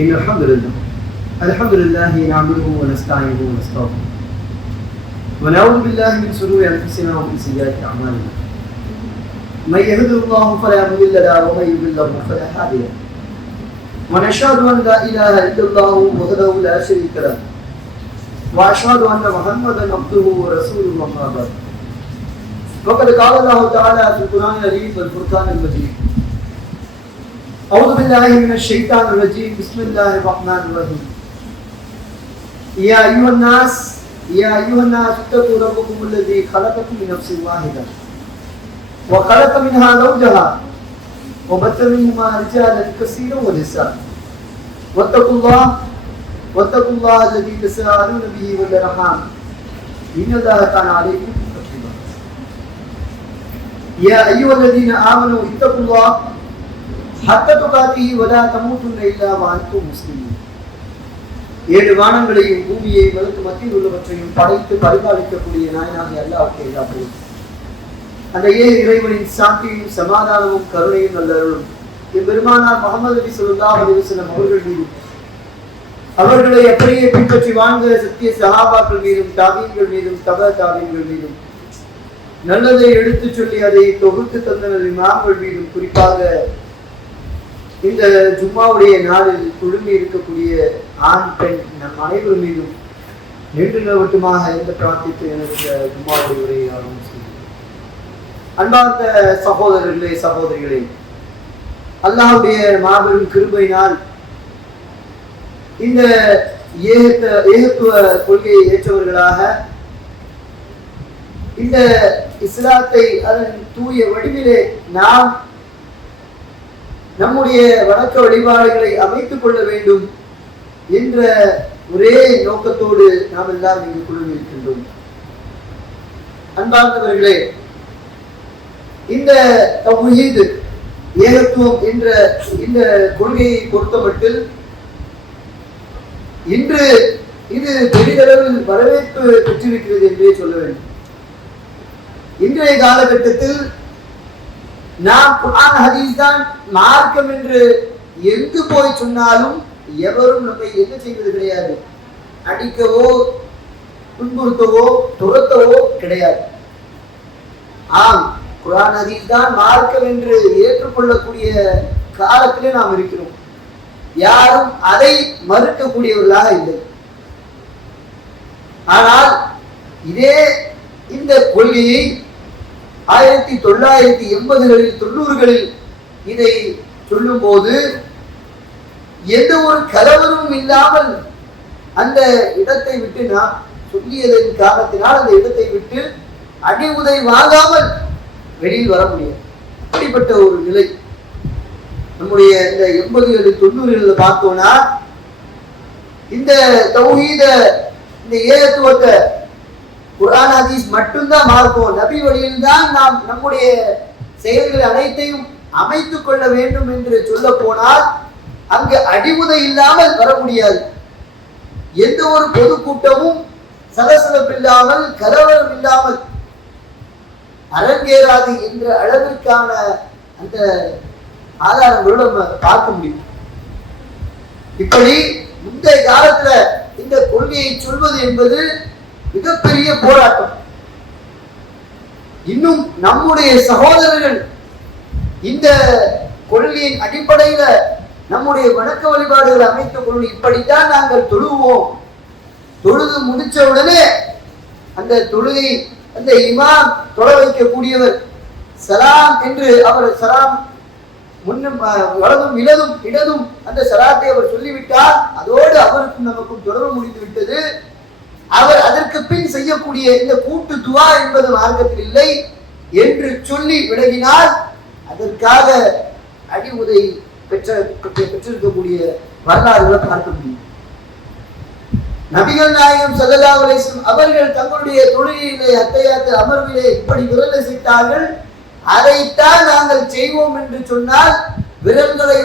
إن الحمد لله نعمده ونستعينه ونستغفره ونعوذ بالله من شرور أنفسنا ومن سيئات أعمالنا من يهده الله فلا مضل له ومن يضلل فلا هادي له ونشهد أن لا إله إلا الله وحده لا شريك له وأشهد أن محمدا عبده ورسوله أما بعد فقد قال الله تعالى في القرآن العظيم والفرقان المجيد أعوذ بالله من الشيطان الرجيم بسم الله الرحمن الرحيم يا أيها الناس اتقوا ربكم الذي خلقكم من نفس واحدة وخلق منها زوجها وبث منهما رجالا كثيرا ونساء واتقوا الله الذي تساءلون به والأرحام إن الله كان عليكم رقيبا يا أيها الذين آمنوا اتقوا الله حتى تقاته ولا تموتن إلا وأنتم مسلمون ஏழு வானங்களையும் பூமியை வகுத்து மத்தியில் உள்ளவற்றையும் படைத்து பரிபாலிக்கக்கூடிய நாயனாகிய அல்லாஹ்வுக்கே எல்லா புகழும். அந்த இறைவனின் சாந்தியும் சமாதானமும் கருணையும் நல்லருளும் எம்பெருமானார் முஹம்மது நபி ஸல்லல்லாஹு அலைஹி வஸல்லம் அவர்கள் மீதும் அவர்களை அப்படியே பின்பற்றி வாழ்ந்த சத்திய சஹாபாக்கள் மீதும் தாபீன்கள் மீதும் தபா தாபீன்கள் மீதும் நல்லதை எடுத்துச் சொல்லி அதை தொகுத்து தந்தனர் இமாம்கள் மீதும் குறிப்பாக இந்த ஜும்மாவுடைய நாளில் குழுமி இருக்கக்கூடிய ஆண் பெண் நம் அனைவரும் மீதும் நின்று நிலவட்டுமாக இந்த பிரார்த்தித்து எனக்கு ஜும்மாவுடைய உரையை ஆரம்பிச்சு. அன்பார்ந்த சகோதரர்களே சகோதரிகளே, அல்லாஹ்வுடைய மாபெரும் கிருபையினால் இந்த ஏகத்துவ கொள்கையை ஏற்றவர்களாக இந்த இஸ்லாத்தை அதன் தூய வடிவிலே நாம் நம்முடைய வணக்க வழிபாடுகளை அமைத்துக் கொள்ள வேண்டும் என்ற ஒரே நோக்கத்தோடு நாம் எல்லாம் இங்கு குழுமி இருக்கின்றோம். அன்பார்ந்தவர்களே, இந்த தௌஹீத் ஏகத்துவம் என்ற இந்த கொள்கையை பொறுத்தமட்டில் இன்று இது பெரிதளவில் வரவேற்பு பெற்றிருக்கிறது என்றே சொல்ல வேண்டும். இன்றைய காலகட்டத்தில் நாம் குர்ஆன் ஹதீஸ் தான் மார்க்கம் என்று எங்கு போய் சொன்னாலும் எவரும் நம்மை என்ன செய்வது கிடையாது, அடிக்கவோ துன்புறுத்தவோ துரத்தவோ கிடையாது. ஆம், குர்ஆன் ஹதீஸ் தான் மார்க்கம் என்று ஏற்றுக்கொள்ளக்கூடிய காலத்திலே நாம் இருக்கிறோம். யாரும் அதை மறுக்கக்கூடியவர்களாக இல்லை. ஆனால் இதே இந்த கொள்கையை 1980களில் 90களில் இதை சொல்லும் போது எந்த ஒரு கலவரமும் இல்லாமல் அந்த இடத்தை விட்டு நாம் சொல்லியதன் காரணத்தினால் அந்த இடத்தை விட்டு அடி உதை வாங்காமல் வெளியில் வர முடியாது. அப்படிப்பட்ட ஒரு நிலை நம்முடைய இந்த 80களில் 90களில் பார்த்தோம்னா இந்த தௌஹீத இந்த ஏகத்துவத்தை குர்ஆன் ஹதீஸ் மட்டும்தான் மார்க்கம், நபி வழியில் தான் நாம் நம்முடைய செயல்கள் அனைத்தையும் அமைத்துக் கொள்ள வேண்டும் என்று சொல்ல போனால் அங்கு அடிவுதை இல்லாமல் வர முடியாது. எந்த ஒரு பொதுக்கூட்டமும் சலசலப்பு இல்லாமல் கலவரம் இல்லாமல் அரங்கேறாது என்ற அளவிற்கான அந்த ஆதாரங்களோடு நம்ம பார்க்க முடியும். இப்படி முந்தைய காலத்துல இந்த கொள்கையை சொல்வது என்பது மிகப்பெரிய போராட்டம். இன்னும் நம்முடைய சகோதரர்கள் இந்த கொள்கையின் அடிப்படையில நம்முடைய வணக்க வழிபாடுகளை அமைத்துக் கொள்ளும். இப்படித்தான் நாங்கள் தொழுவோம், தொழுது முடிச்ச உடனே அந்த தொழுகை அந்த இமாம் தொழ வைக்கக்கூடியவர் சலாம் என்று அவர் சலாம் முன்னும் வலதும் இடதும் அந்த சலாத்தை அவர் சொல்லிவிட்டால் அதோடு அவருக்கும் நமக்கும் தொடர்பு முடிந்து விட்டது. அவர் அதற்கு பின் செய்யக்கூடிய இந்த கூட்டு துவா என்பது மார்க்கத்தில் இல்லை என்று சொல்லி விலகினால் அதற்காக அடி உதை பெற்றிருக்கக்கூடிய வரலாறுகளை பார்க்க முடியும். நபிகள் நாயகம் ஸல்லல்லாஹு அலைஹி வஸல்லம் அவர்கள் தங்களுடைய தொழுகையிலே அத்தையாத்து அமர்விலே இப்படி விரலை செய்தார்கள். அதைத்தான் நாங்கள் செய்வோம் என்று சொன்னால் விரல்களை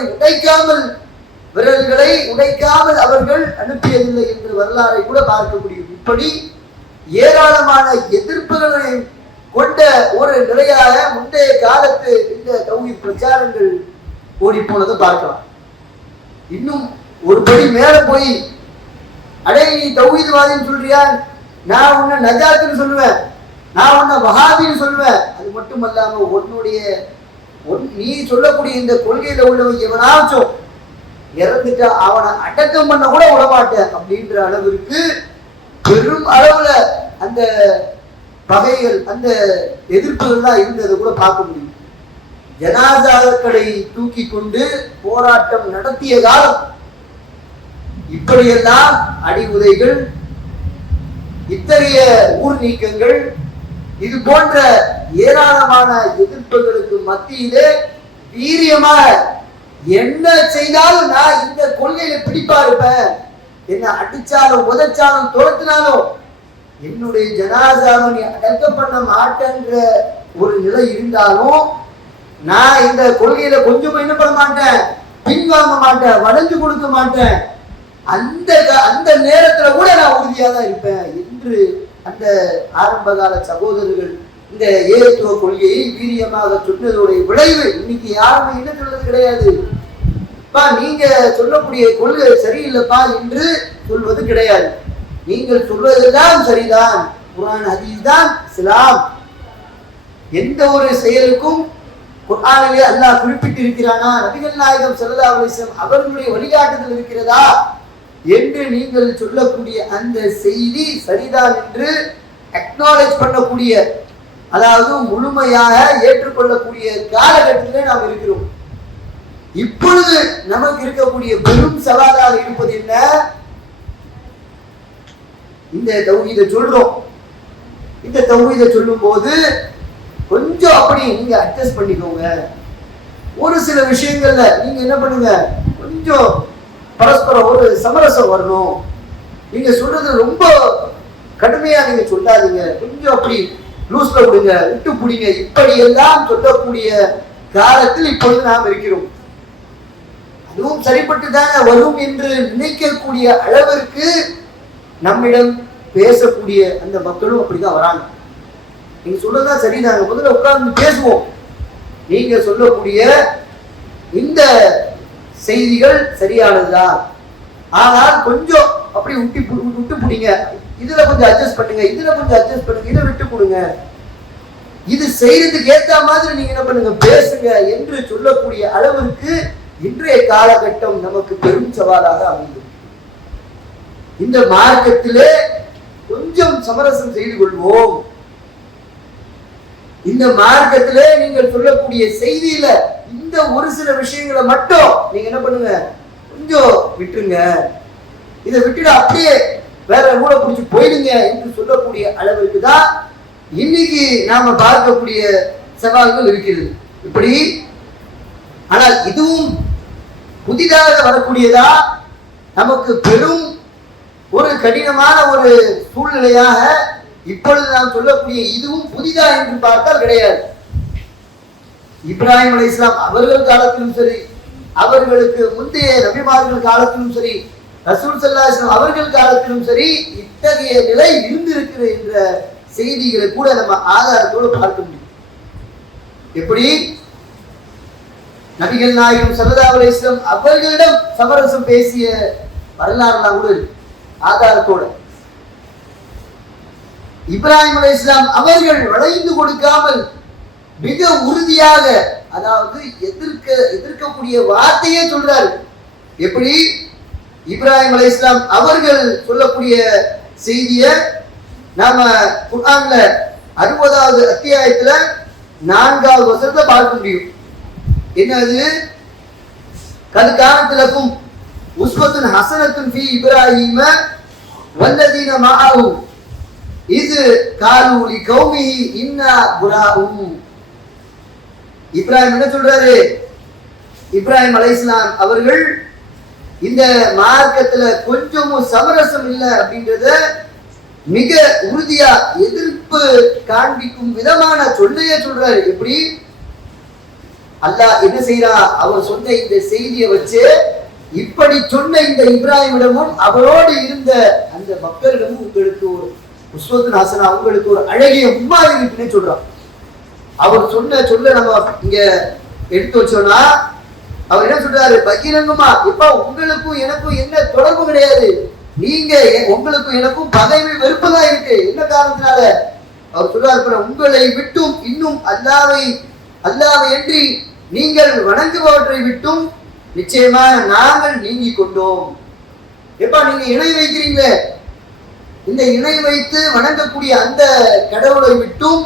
உடைக்காமல் அவர்கள் அனுப்பியதில்லை என்று வரலாறை கூட பார்க்க முடியும். இப்படி ஏராளமான எதிர்ப்புகளை கொண்ட ஒரு நிலையாக முந்தைய காலத்து இந்த தௌஹீத் பிரச்சாரங்கள் ஓடி போனதை பார்க்கலாம். இன்னும் ஒரு படி மேல போய், அடே நீ தௌஹீத்வாதின்னு சொல்றியா, நான் உன்னை நஜாத்துன்னு சொல்லுவேன், நான் உன்னை வஹாபின்னு சொல்லுவேன். அது மட்டுமல்லாம உன்னுடைய நீ சொல்லக்கூடிய இந்த கொள்கையில உள்ளவன் எவனாச்சும் இறந்துட்டா அவனை அடக்கம் பண்ண கூட விடமாட்டேன் அப்படின்ற அளவிற்கு பெரும் அளவுல அந்த பகைகள், அந்த எதிர்ப்புகள்லாம் இருந்ததை கூட பார்க்க முடியும். ஜனாசாக்களை தூக்கி கொண்டு போராட்டம் நடத்திய காலம். இப்படியெல்லாம் அடி உதைகள், இத்தகைய ஊர் நீக்கங்கள், இது போன்ற ஏராளமான எதிர்ப்புகளுக்கு மத்தியிலே வீரியமாக என்ன செய்தாலும் நான் இந்த கொள்கையில பிடிப்பா இருப்பேன், என்ன அடிச்சாலும் உதைச்சாலும் துரத்தினாலும் என்னுடைய ஜனாசாவை நீ அடக்கம் பண்ண மாட்டேன்ற ஒரு நிலை இருந்தாலும் நான் இந்த கொள்கையில கொஞ்சம் என்ன பண்ண மாட்டேன், பின்வாங்க மாட்டேன், வளைஞ்சு கொடுக்க மாட்டேன், அந்த நேரத்துல கூட நான் உறுதியா தான் இருப்பேன் என்று அந்த ஆரம்பகால சகோதரர்கள் இந்த ஏகத்துவ கொள்கையை வீரியமாக சொன்னதோடைய விளைவு இன்னைக்கு யாருமே என்ன சொல்றது கிடையாது. நீங்க சொல்லக்கூடிய கொள்கை சரியில்லைப்பா என்று சொல்வது கிடையாது. நீங்கள் சொல்வதுதான் சரிதான், குர்ஆன் ஹதீஸ் தான் இஸ்லாம். எந்த ஒரு செயலுக்கும் குர்ஆனிலே அல்லாஹ் குறிப்பிட்டிருக்கிறானா, நபிகள் நாயகம் ஸல்லல்லாஹு அலைஹி வஸல்லம் அவர்களுடைய வழிகாட்டுதல் இருக்கிறதா என்று நீங்கள் சொல்லக்கூடிய அந்த செய்தி சரிதான் என்று அக்னாலேஜ் பண்ணக்கூடிய, அதாவது முழுமையாக ஏற்றுக்கொள்ளக்கூடிய காலகட்டத்திலே நாம் இருக்கிறோம். இப்பொழுது நமக்கு இருக்கக்கூடிய பெரும் சவாலாக இருப்பது என்ன? இந்த தௌஹீதை சொல்றோம். இந்த தௌஹீதை சொல்லும் போது கொஞ்சம் அப்படி நீங்க அட்ஜஸ்ட் பண்ணிக்கோங்க. ஒரு சில விஷயங்கள்ல நீங்க என்ன பண்ணுங்க, கொஞ்சம் பரஸ்பரம் ஒரு சமரசம் வரணும். நீங்க சொல்றது ரொம்ப கடுமையா நீங்க சொல்லாதீங்க, கொஞ்சம் அப்படி லூஸ்ல விடுங்க, விட்டு பிடிங்க. இப்படி எல்லாம் சொல்லக்கூடிய காலத்தில் இப்பொழுது நாம் இருக்கிறோம். அதுவும் சரிப்பட்டு தானே வரும் என்று நினைக்கக்கூடிய அளவிற்கு நம்மிடம் பேசக்கூடிய அந்த மக்களும் அப்படிதான் வராங்க. நீங்க சொல்றதா சரிதாங்க, முதல்ல உட்கார்ந்து பேசுவோம். நீங்க சொல்லக்கூடிய இந்த செய்திகள் சரியானதுதான், ஆனால் கொஞ்சம் அப்படி விட்டு பிடிங்க, இதுல கொஞ்சம் அட்ஜஸ்ட் பண்ணுங்க, இதுல கொஞ்சம் அட்ஜஸ்ட் பண்ணுங்க, இதை விட்டு கொடுங்க, இது செய்யறதுக்கு ஏத்த மாதிரி நீங்க என்ன பண்ணுங்க, பேசுங்க என்று சொல்லக்கூடிய அளவிற்கு இன்றைய காலகட்டம் நமக்கு பெரும் சவாலாக அமைந்தது. இந்த மார்க்கத்திலே கொஞ்சம் சமரசம் செய்து கொள்வோம். இந்த மார்க்கத்திலே நீங்கள் சொல்லக்கூடிய செய்தியில இந்த ஒரு சில விஷயங்களை மட்டும் நீங்க என்ன பண்ணுங்க, கொஞ்சம் விட்டுருங்க, இதை விட்டுட்டு அப்படியே வேற கூட பிடிச்சி போயிடுங்க என்று சொல்லக்கூடிய அளவிற்கு தான் இன்னைக்கு நாம பார்க்கக்கூடிய சவால்கள் இருக்கிறது. இப்படி ஆனால் இதுவும் புதிதாக வரக்கூடியதா, நமக்கு பெரும் ஒரு கடினமான ஒரு சூழ்நிலையாக இப்பொழுது நாம் சொல்லக்கூடிய இதுவும் புதிதா என்று பார்த்தால் கிடையாது. இப்ராஹிம் அலைஹிஸ்ஸலாம் அவர்கள் காலத்திலும் சரி, அவர்களுக்கு முந்தைய நபிமார்கள் காலத்திலும் சரி, ரசூல் ஸல்லல்லாஹு அலைஹி வஸல்லம் அவர்கள் காலத்திலும் சரி இத்தகைய நிலை இருந்திருக்கிறது என்ற செய்திகளை கூட நம்ம ஆதாரத்தோடு பார்க்க முடியும். எப்படி நபிகள் நாயகம் ஸல்லல்லாஹு அலைஹி வஸல்லம் அவர்களிடம் சமரசம் பேசிய வரலாறுலாம் கூட இருக்கு ஆதாரத்தோட. இப்ராஹிம் அலைஹிஸ்ஸலாம் அவர்கள் வளைந்து கொடுக்காமல் மிக உறுதியாக, அதாவது எதிர்க்கக்கூடிய வார்த்தையே சொல்றாரு. எப்படி இப்ராஹிம் அலைஹிஸ்ஸலாம் அவர்கள் சொல்லக்கூடிய செய்தியை நாம குர்ஆன்ல 60வது அத்தியாயத்துல 4வது வசனத்தை பார்க்க முடியும். என்னது? கத் கானத் லகும் உஸ்வத்துன் ஹஸனத்துன் ஃபீ இப்ராஹீம வல்லதீன மஅஹு இஸ் காலு லிகௌமிஹி இன்னா புராஉ. இப்ராஹிம் என்ன சொல்றாரு? இப்ராஹிம் அலைஹிஸ்ஸலாம் அவர்கள் இந்த மார்க்கத்துல கொஞ்சமும் சமரசம் இல்லை அப்படின்றத மிக உறுதியா எதிர்ப்பு காண்பிக்கும் விதமான சொல்லையே சொல்றாரு. எப்படி அல்லாஹ் என்ன செய்யறான்? அவர் சொன்ன இந்த செய்தியை வச்சு இப்படி சொன்ன இந்த இப்ராஹிமிடமும் அவரோடு இருந்த அந்த மக்களிடமும் உங்களுக்கு ஒரு உஸ்வத்துன் ஹஸனா, உங்களுக்கு ஒரு அழகிய முன்மாதிரி இருக்குன்னு சொல்றான். அவர் சொன்ன சொல்ல நம்ம இங்க எடுத்து வச்சோம்னா அவர் என்ன சொல்றாரு? பகிரங்கமா, இப்ப உங்களுக்கும் எனக்கும் என்ன தொடர்பு கிடையாது, நீங்க உங்களுக்கும் எனக்கும் பகைமை வெறுப்பு தான் இருக்கு. என்ன காரணத்தினால? அவர் சொல்றாரு, உங்களை விட்டும் இன்னும் அல்லாவை என்று நீங்கள் வணங்குபவற்றை விட்டும் நிச்சயமாக நாங்கள் நீங்கி கொண்டோம். எப்ப நீங்க இணை வைக்கிறீங்க, இந்த இணை வைத்து வணங்கக்கூடிய அந்த கடவுளை விட்டும்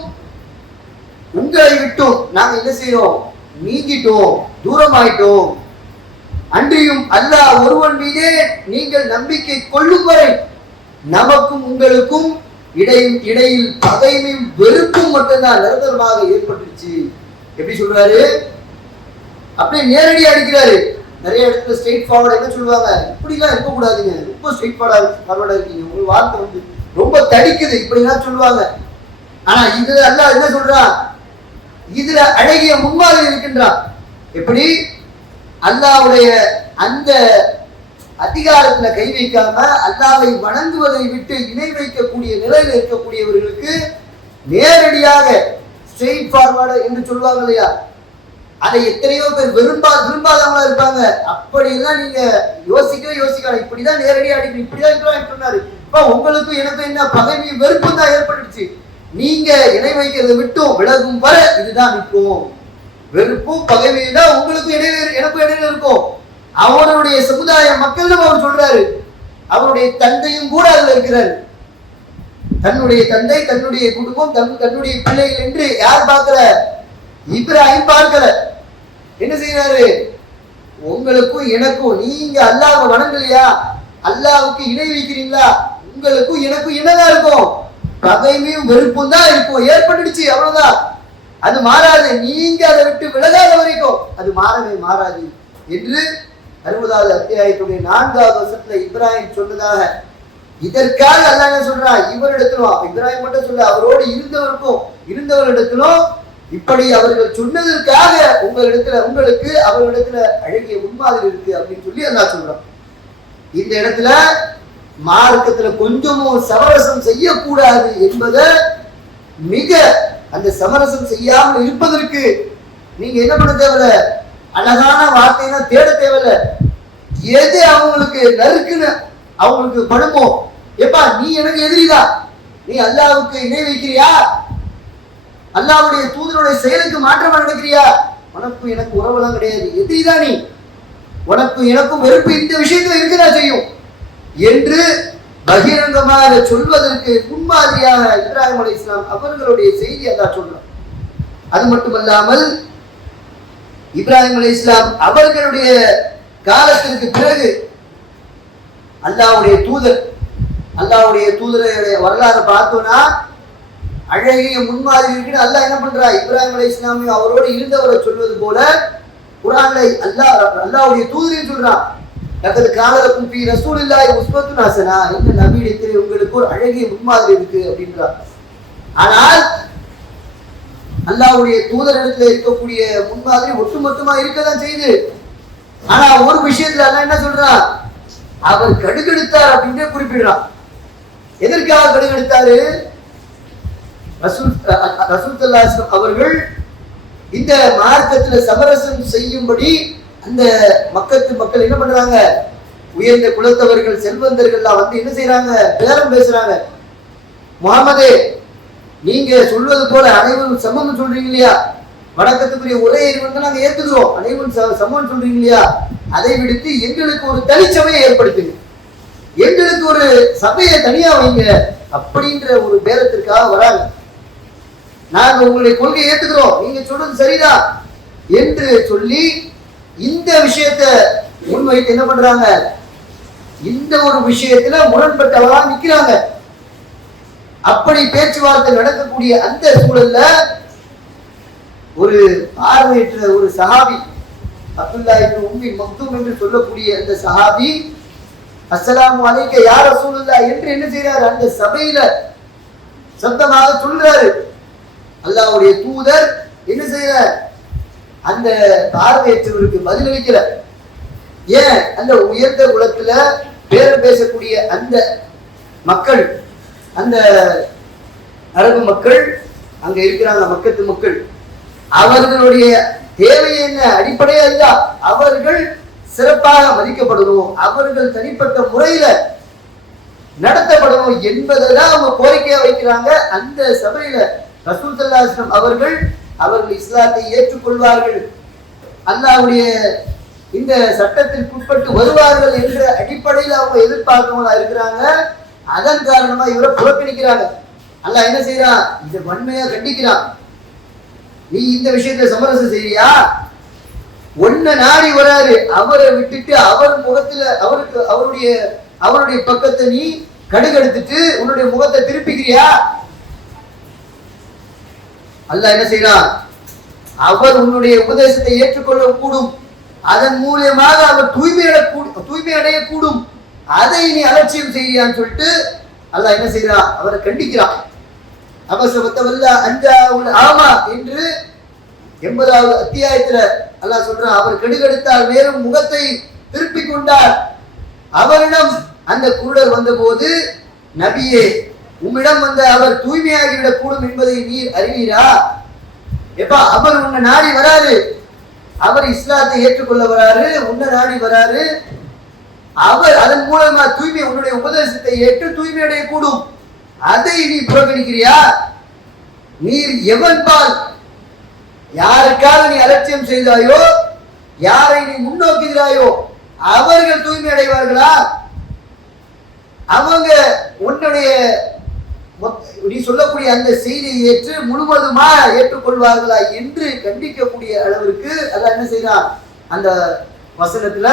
உங்களை விட்டும் நாங்க என்ன செய்யறோம்? நீங்கிட்டோம், தூரமாயிட்டோம். அன்றியும் அல்லாஹ் ஒருவன் மீதே நீங்கள் நம்பிக்கை கொள்ளும் வரை நமக்கும் உங்களுக்கும் இடையில் பகைமையும் வெறுப்பும் மட்டும்தான் நிரந்தரமாக ஏற்பட்டுச்சு. எப்படி சொல்றாரு? அப்படியே நேரடியா அடிக்கிறாரு. நிறைய இடத்துல ஸ்ட்ரெயிட் ஃபார்வர்ட் என்ன சொல்லுவாங்க, இப்படிலாம் இருக்கக்கூடாதுங்க, ரொம்ப ஸ்ட்ரெயிட் ஃபார்வர்டா இருக்கீங்க, உங்க வார்த்தை வந்து ரொம்ப தடிக்குது, இப்படிலாம் சொல்லுவாங்க. ஆனா இதுல அல்லாஹ் என்ன சொல்றான்? இதுல அழகிய முன்மாதிரி இருக்கின்றான். எப்படி? அல்லாஹ்வுடைய அந்த அதிகாரத்துல கை வைக்காம அல்லாஹ்வை வணங்குவதை விட்டு இணை வைக்கக்கூடிய நிலையில் இருக்கக்கூடியவர்களுக்கு நேரடியாக ஸ்ட்ரெயிட் ஃபார்வர்டு என்று சொல்லுவாங்க இல்லையா, அதை எத்தனையோ பேர் விரும்பாதவங்களா இருப்பாங்க. அப்படியெல்லாம் நீங்க யோசிக்கலாம். இப்படிதான் நேரடியா அடிக்கணும், இப்படிதான் இருக்கிறாங்க சொன்னாரு. இப்ப உங்களுக்கும் எனக்கும் என்ன பகைமையும் வெறுப்பும் தான் ஏற்பட்டுச்சு. நீங்க இணை வைக்கிறத விட்டும் விலகும் வரை இதுதான் நிற்கும். வெறுப்பும் பகைமையும் தான் உங்களுக்கும் எனக்கும் இடையில இருக்கும். அவருடைய சமுதாய மக்கள் அவர் சொல்றாரு. அவருடைய தந்தையும் கூட அதுல இருக்கிறாரு. தன்னுடைய தந்தை, தன்னுடைய குடும்பம், தன்னுடைய பிள்ளைகள் என்று யார் பார்க்கல? இப்ராஹிம் பார்க்கல. என்ன செய்யறாரு? உங்களுக்கும் எனக்கும், நீங்க அல்லாஹ்வை வணங்கலையா, அல்லாஹ்வுக்கு இணை வைக்கிறீங்களா, உங்களுக்கும் எனக்கும் என்னதான் இருக்கும்? பகைமையும் வெறுப்பும் தான் இருக்கும். ஏற்பட்டுடுச்சு, அவ்வளவுதான். அது மாறாது. நீங்க அதை விட்டு விலகாத வரைக்கும் அது மாறாது என்று 60வது அத்தியாயத்துடைய 4வது வசனத்துல இப்ராஹிம் சொன்னதாக. இதற்காக அல்லாஹ் என்ன சொல்றான்? இவரிடத்திலும், இப்ராஹிம் மட்டும் சொல்ல, அவரோடு இருந்தவரிடத்திலும் இப்படி அவர்கள் சொன்னதற்காக உங்களுக்கு அவர்களிடத்துல அழகிய முன்மாதிரி இருக்கு அப்படின்னு சொல்லி அல்லாஹ் சொல்றான். இந்த இடத்துல மார்க்கத்துல கொஞ்சமும் சமரசம் செய்யக்கூடாது என்பதை மிக அந்த சமரசம் செய்யாமல் இருப்பதற்கு நீங்க என்ன பண்ண தேவையில்ல, அழகான வார்த்தைனா தேட தேவையில்ல. எது அவங்களுக்கு நறுக்குன்னு அவங்களுக்கு படுமோ, எப்பா நீ எனக்கு எதிரிதான், நீ அல்லாஹ்வுக்கு இணை வைக்கிறியா, அல்லாஹ்வுடைய தூதருடைய செயலுக்கு மாற்றமா நடக்கிறியா, உனக்கும் எனக்கு உறவுலாம் கிடையாது, எதிரிதான் நீ, உனக்கும் எனக்கும் வெறுப்பு இந்த விஷயத்துல இருக்குதா செய்யும் என்று பகிரங்கமாக சொல்வதற்கு முன்மாதிரியாக இப்ராஹிம் அலைஹிஸ்ஸலாம் அவர்களுடைய செய்தி அல்லாஹ் சொல்றான். அது மட்டுமல்லாமல் இப்ராஹிம் அலைஹிஸ்ஸலாம் அவர்களுடைய காலத்திற்கு பிறகு அல்லாஹ்வுடைய தூதருடைய வரலாறு பார்த்தோம்னா அழகிய முன்மாதிரி இருக்குன்னு அல்லாஹ் என்ன பண்றா? இப்ராஹிம் அலைஹிஸ்ஸலாம் அவரோடு இருந்தவரை சொல்வது போல குர்ஆன்ல அல்லாஹ்வுடைய தூதரையும் சொல்றான். லக்கத் கான லக்கும் ஃபீ ரசூலில்லாஹி உஸ்வத்துன் ஹஸனா, இந்த நபியிடத்தில் உங்களுக்கு ஒரு அழகிய முன்மாதிரி இருக்கு அப்படின்றார். ஆனால் அல்லாஹ்வுடைய தூதரிடத்தில் இருக்கக்கூடிய முன்மாதிரி ஒட்டுமொத்தமா இருக்கதான் செய்யுது. ஆனா ஒரு விஷயத்துல அல்லாஹ் என்ன சொல்றான்? அவர் கடுகெடுத்தார் அப்படின்னு குறிப்பிடுறான். எதற்காக கடுகெடுத்தாரு? ரசூல் ஸல்லல்லாஹு அலைஹி வஸல்லம் அவர்கள் இந்த மார்க்கத்துல சமரசம் செய்யும்படி அந்த மக்கள் என்ன பண்றாங்க? உயர்ந்த குலத்தவர்கள், செல்வந்தர்கள்லாம் வந்து என்ன செய்யறாங்க? பேரம் பேசுறாங்க. முஹம்மதே, நீங்க சொல்வது போல அனைவரும் சமம் சொல்றீங்க இல்லையா, வணக்கத்துக்குரிய ஒரே இறைவன் நாங்க ஏத்துக்கிறோம், அனைவரும் சமம் சொல்றீங்க இல்லையா, அதை விடுத்து எங்களுக்கு ஒரு தனிச்சபையை ஏற்படுத்துங்க, எங்களுக்கு ஒரு சபையை தனியா வைங்க அப்படின்ற ஒரு பேரத்திற்காக வராங்க. நாங்க உங்களுடைய கொள்கையை ஏத்துக்கிறோம், நீங்க சொல்றது சரிதான் என்று சொல்லி இந்த விஷயத்தை முன்வைத்து என்ன பண்றாங்க? இந்த ஒரு விஷயத்துல முரண்பட்டவரா நிக்கிறாங்க. அப்படி பேச்சுவார்த்தை நடக்கக்கூடிய அந்த சூழல்ல ஒரு பார்வையற்ற ஒரு சஹாபி, அப்துல்லாஹ் இப்னு உம்மி மக்தூம் என்று சொல்லக்கூடிய அந்த சஹாபி, அஸ்ஸலாமு அலைக்க யா ரசூலுல்லாஹ் என்று என்ன செய்யறாரு? அந்த சபையில சத்தமாக சொல்றாரு. அல்லாஹ்வுடைய தூதர் என்ன செய்யறார்? அந்த பார்வையற்றவருக்கு பதிலளிக்கல. ஏன்? அந்த உயர்ந்த குலத்துல பேரம் பேசக்கூடிய அந்த மக்கள், அந்த அரபு மக்கள் அங்க இருக்கிறாங்க, மக்கத்து மக்கள், அவர்களுடைய தேவை என்ன, அடிப்படையே அதுதான். அவர்கள் சிறப்பாக மதிக்கப்படணும், அவர்கள் தனிப்பட்ட முறையில நடத்தப்படணும் என்பதை தான் அவங்க கோரிக்கையா வைக்கிறாங்க. அந்த சபையில ரசூல் ஸல்லல்லாஹு அலைஹி வஸல்லம் அவர்கள் இஸ்லாத்தை ஏற்றுக்கொள்வார்கள், அல்லாஹ்வுடைய இந்த சட்டத்திற்கு உட்பட்டு வருவார்கள் என்ற அடிப்படையில் அவங்க எதிர்பார்க்கவங்களா இருக்கிறாங்க. அதன் காரணமா இவரை புறக்கணிக்கிறாங்க. அல்லாஹ் என்ன செய்யறான், இதை வன்மையா கண்டிக்கிறான். நீ இந்த விஷயத்துல சமரசம் செய்யறியா, ஒன்ன நாடி வராரு, அவரை விட்டுட்டு அவர் முகத்துல அவருடைய பக்கத்தை நீ கடுகெடுத்துட்டு உன்னுடைய முகத்தை திருப்பிக்கிறியா? அல்லாஹ் என்ன செய்யறான், அவர் உன்னுடைய உபதேசத்தை ஏற்றுக்கொள்ள கூடும், அதன் மூலியமாக அவர் தூய்மை அடைய கூடும், அதை நீ அலட்சியம் செய்யான்னு சொல்லிட்டு அல்லாஹ் என்ன செய்யறான், அவரை கண்டிக்கிறான். அபசவத்தவல்ல அஞ்சாவுல் ஆமா என்று 80வது அத்தியாயத்துல அல்லாஹ் சொல்றான், அவர் கடுகெடுத்தால் மேலும் முகத்தை திருப்பிக் கொண்டார். அவரிடம் அந்த குருடர் வந்தபோது, நபியே உம்மிடம் வந்த அவர் தூய்மையாகிவிடக் கூடும் என்பதை நீர் அறிவீரா? எப்பா, அவர் உன்னை நாடி வராரு, அவர் இஸ்லாத்தை ஏற்றுக்கொள்ள வராரு, உன்னை நாடி வராரு, அவர் அதன் மூலமா உன்னுடைய உபதேசத்தை ஏற்று தூய்மை அடைய கூடும், அதை நீ புறக்கணிக்கிறியா? நீர் எவன்பால் யாருக்காக நீ அலட்சியம் செய்தாயோ, யாரை நீ முன்னோக்குகிறாயோ அவர்கள் தூய்மை அடைவார்களா? அவங்க உன்னுடைய நீ சொல்லக்கூடிய அந்த செய்தியை ஏற்று முழுவதுமாக ஏற்றுக்கொள்வார்களா என்று கண்டிக்கக்கூடிய அளவிற்கு அல்லாஹ் என்ன செய்யறான், அந்த வசனத்துல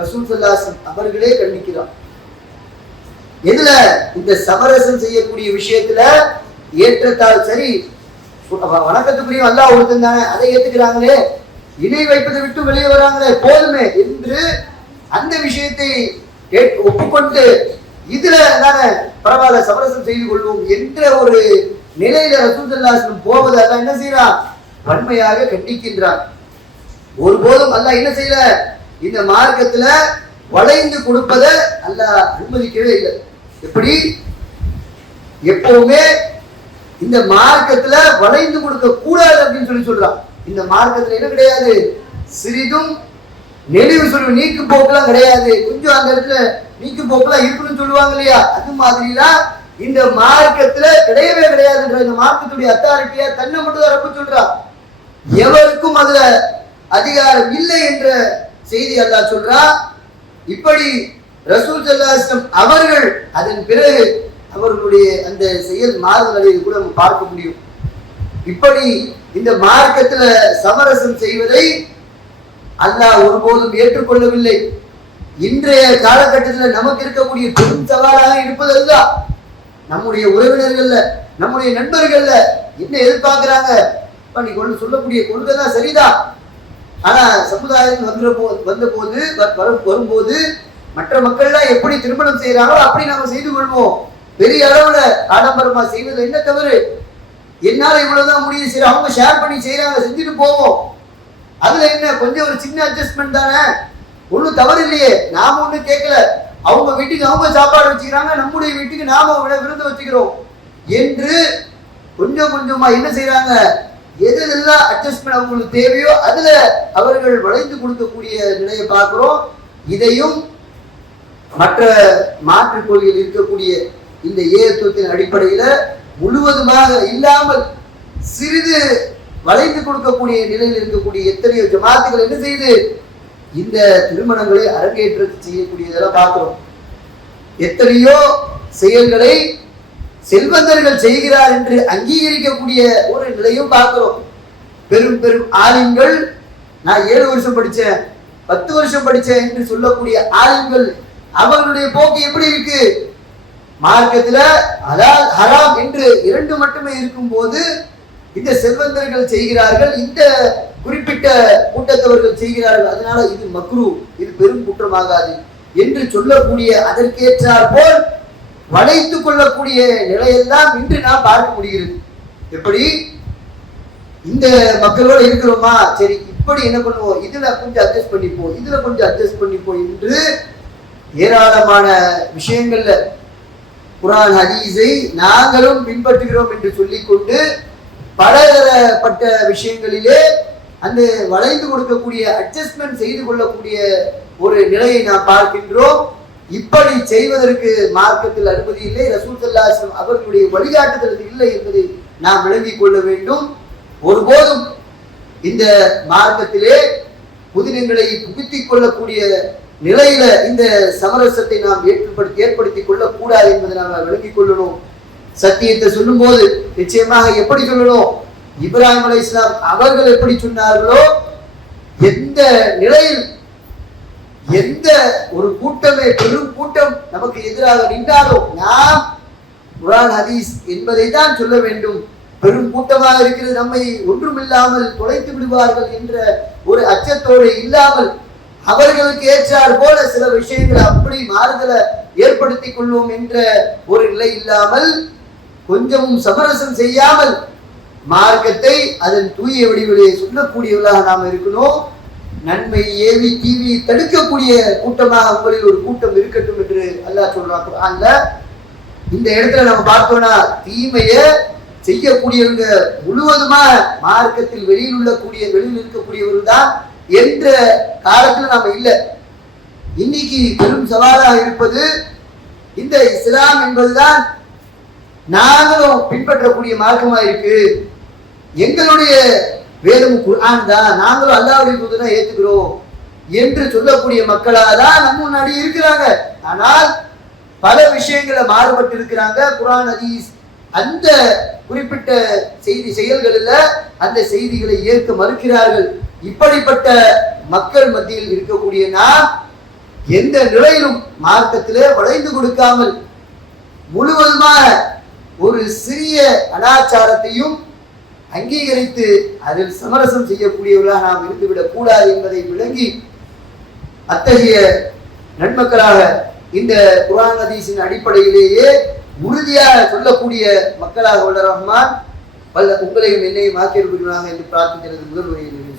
ரசூல் ஸல்லல்லாஹு அலைஹி வஸல்லம் அவர்களே கண்டிக்கிறான். எதுல, இந்த சமரசம் செய்யக்கூடிய விஷயத்துல ஏற்றத்தால் சரி, வணக்கத்துக்குரிய அல்லாஹ் ஒருத்தன் தானே, அதை ஏத்துக்கிறாங்களே, இணை வைப்பதை விட்டு வெளியே வராங்களே, போதுமே என்று அந்த விஷயத்தை ஒப்புக்கொண்டு இதுல தானே பரவாயில்ல சமரசம் செய்து கொள்வோம் என்ற ஒரு நிலையில ரசூல் ஸல்லல்லாஹு அலைஹி வஸல்லம் போவதை அல்லாஹ் என்ன செய்யறான், வன்மையாக கண்டிக்கின்றான். ஒருபோதும் அல்லாஹ் என்ன செய்யல, இந்த மார்க்கத்துல வளைந்து கொடுப்பதை அல்லாஹ் அனுமதிக்கவே இல்லை. எப்படி, எப்பவுமே இந்த மார்க்கத்துல வளைந்து கொடுக்க கூடாது அப்படின்னு சொல்றான். இந்த மார்க்கத்துல என்ன கிடையாது, சிறிதும் நெளிவு சொல்லுவோம், நீக்கு போக்குலாம் கிடையாது, கொஞ்சம் அந்த இடத்துல நீக்கு போக்குலாம் இருக்குன்னு சொல்லுவாங்க இல்லையா, அது மாதிரிலாம் இந்த மார்க்கத்துல கிடையவே கிடையாதுன்ற இந்த மார்க்கத்துடைய அத்தாரிட்டியா தன்னை மட்டும் தான் ரப்பு சொல்றான். எவருக்கும் அதுல அதிகாரம் இல்லை என்ற செய்தி அல்லாஹ் சொல்றான். இப்படி ரசூல் ஸல்லல்லாஹு அலைஹி வஸல்லம் அவர்கள் அதன் பிறகு அவர்களுடைய அந்த செயல் மாறுதலை கூட நம்ம பார்க்க முடியும். இப்படி இந்த மார்க்கத்துல சமரசம் செய்வதை அல்லாஹ் ஒருபோதும் ஏற்றுக்கொள்ளவில்லை. இன்றைய காலகட்டத்தில் நமக்கு இருக்கக்கூடிய பெரும் சவாலாக இருப்பது அதுதான். நம்முடைய உறவினர்கள்ல, நம்முடைய நண்பர்கள்ல என்ன எதிர்பார்க்கிறாங்க, நீ கொண்டு சொல்லக்கூடிய கொள்கை தான் சரிதான், ஆனா சமுதாயம் வரும்போது மற்ற மக்கள்லாம் எப்படி திருமணம் செய்யறாங்களோ அப்படி நாம செய்து கொள்வோம். பெரிய அளவுல ஆடம்பரமா செய்வது என்ன தவறு, என்னால இவ்வளவுதான் முடியுது, சரி அவங்க ஷேர் பண்ணி செய்யறாங்க செஞ்சுட்டு போவோம், அதுல என்ன கொஞ்சம் ஒரு சின்ன அட்ஜஸ்ட்மெண்ட் தானே, ஒன்றும் தவறு இல்லையே, நாம ஒன்றும் கேட்கல, அவங்க வீட்டுக்கு அவங்க சாப்பாடு வச்சுக்கிறாங்க, நம்முடைய வீட்டுக்கு நாம விருந்து வச்சுக்கிறோம் என்று கொஞ்சம் கொஞ்சமா என்ன செய்யறாங்க, எதெல்லாம் அட்ஜஸ்ட்மெண்ட் அவங்களுக்கு தேவையோ அதுல அவர்கள் வளைந்து கொடுக்கக்கூடிய நிலையை பார்க்கிறோம். இதையும் மற்ற மாற்று கொள்கையில் இருக்கக்கூடிய இந்த ஏகத்துவத்தின் அடிப்படையில முழுவதுமாக இல்லாமல் சிறிது வளைந்து கொடுக்கக்கூடிய நிலையில் இருக்கக்கூடிய எத்தனையோ ஜமாத்துகள் என்ன செய்யுது, இந்த திருமணங்களை அரங்கேற்ற செய்யக்கூடியதெல்லாம் பார்க்கிறோம். எத்தனையோ செயல்களை செல்வந்தர்கள் செய்கிறார் என்று அங்கீகரிக்கக்கூடிய ஒரு நிலையும் பார்க்கிறோம். பெரும் பெரும் ஆலிம்கள், நான் 7 வருஷம் படிச்சேன் 10 வருஷம் படிச்சேன் என்று சொல்லக்கூடிய ஆலிம்கள் அவர்களுடைய போக்கு எப்படி இருக்கு, மார்க்கத்துல ஹலால் ஹராம் என்று 2 மட்டுமே இருக்கும் போது இந்த செல்வந்தர்கள் செய்கிறார்கள், இந்த குறிப்பிட்ட கூட்டத்தவர்கள் செய்கிறார்கள், அதனால இது மக்ரூ, இது பெரும் குற்றமாகாது என்று சொல்லக்கூடிய அதற்கேற்றார் போல் வளைத்துக் கொள்ளக்கூடிய நிலையெல்லாம் இன்று நாம் பார்க்க முடிகிறது. எப்படி இந்த மக்களோட இருக்கிறோமா, சரி இப்படி என்ன பண்ணுவோம், இதுல கொஞ்சம் அட்ஜஸ்ட் பண்ணிப்போம், இதுல கொஞ்சம் அட்ஜஸ்ட் பண்ணிப்போம் என்று ஏராளமான விஷயங்கள்ல குர்ஆன் ஹதீஸை நாங்களும் பின்பற்றுகிறோம் என்று சொல்லிக்கொண்டு பலதரப்பட்ட விஷயங்களிலே அந்த வளைந்து கொடுக்கக்கூடிய அட்ஜஸ்ட்மெண்ட் செய்து கொள்ளக்கூடிய ஒரு நிலையை நாம் பார்க்கின்றோம். இப்படி செய்வதற்கு மார்க்கத்தில் அனுமதி இல்லை. ரசூல் ஸல்லல்லாஹு அலைஹி வஸல்லம் அவர்களுடைய வழிகாட்டுதல் இல்லை என்பதை நாம் விளங்கிக் கொள்ள வேண்டும். ஒருபோதும் இந்த மார்க்கத்திலே புதினங்களை புகுத்திக் கொள்ளக்கூடிய நிலையில இந்த சமரசத்தை நாம் ஏற்படுத்திக் கொள்ளக்கூடாது என்பதை நாம் விளங்கிக் கொள்ளணும். சத்தியத்தை சொல்லும் போது நிச்சயமாக எப்படி சொல்லணும்? இப்ராஹிம் அலைஹிஸ்ஸலாம் அவர்கள் எப்படி சொன்னார்களோ, எந்த நிலையில் எந்த ஒரு கூட்டமே பெரும் கூட்டம் நமக்கு எதிராக நின்றாலும் நாம் குர்ஆன் ஹதீஸ் என்பதை தான் சொல்ல வேண்டும். பெரும் கூட்டமாக இருக்கிறது, நம்மை ஒன்றுமில்லாமல் தொலைத்து விடுவார்கள் என்ற ஒரு அச்சத்தோடு இல்லாமல் அவர்களுக்கு ஏற்றார் போல சில விஷயங்களை அப்படி மாறுதலை ஏற்படுத்திக் கொள்வோம் என்ற ஒரு நிலை இல்லாமல், கொஞ்சமும் சமரசம் செய்யாமல் மார்க்கத்தை அதன் தூய வடிவிலே சொல்லக்கூடியவர்களாக நாம் இருக்கணும். நன்மை ஏவி தீவியை தடுக்கக்கூடிய கூட்டமாக உங்களில் ஒரு கூட்டம் இருக்கட்டும் என்று அல்லாஹ் சொல்றான் குர்ஆன்ல. இந்த இடத்துல நம்ம பார்த்தோம்னா தீமையை செய்யக்கூடியவங்க முழுவதுமா மார்க்கத்தில் வெளியில் இருக்கக்கூடியவர்கள் தான் என்ற காலத்துல நாம இல்லை. இன்னைக்கு பெரும் சவாலாக இருப்பது இந்த இஸ்லாம் என்பதுதான் நாங்களும் பின்பற்றக்கூடிய மார்க்கமா இருக்கு. எங்களுடைய வேதம் குர்ஆன் தான், நாங்களும் அல்லாஹ்வுடைய தூதரை ஏத்துக்கிறோம் என்று சொல்லக்கூடிய மக்களாக தான் நம்ம முன்னாடி இருக்கிறாங்க. ஆனால் பல விஷயங்களை மாறுபட்டு இருக்கிறாங்க. குர்ஆன் ஹதீஸ் அந்த குறிப்பிட்ட செயல்களில் அந்த செய்திகளை ஏற்க மறுக்கிறார்கள். இப்படிப்பட்ட மக்கள் மத்தியில் இருக்கக்கூடிய நாம் எந்த நிலையிலும் மார்க்கத்திலே வளைந்து கொடுக்காமல் முழுவதுமாக ஒரு சிறிய அனாச்சாரத்தையும் அங்கீகரித்து அதில் சமரசம் செய்யக்கூடியவர்களாக நாம் இருந்துவிடக் கூடாது என்பதை விளங்கி அத்தகைய நன்மக்களாக இந்த குர்ஆன் ஹதீஸின் அடிப்படையிலேயே உறுதியாக சொல்லக்கூடிய மக்களாக வல்ல ரஹ்மான் உங்களையும் என்னையும் ஆக்கியிருக்கிறாங்க என்று பிரார்த்திக்கிறது முதல் வரையில்.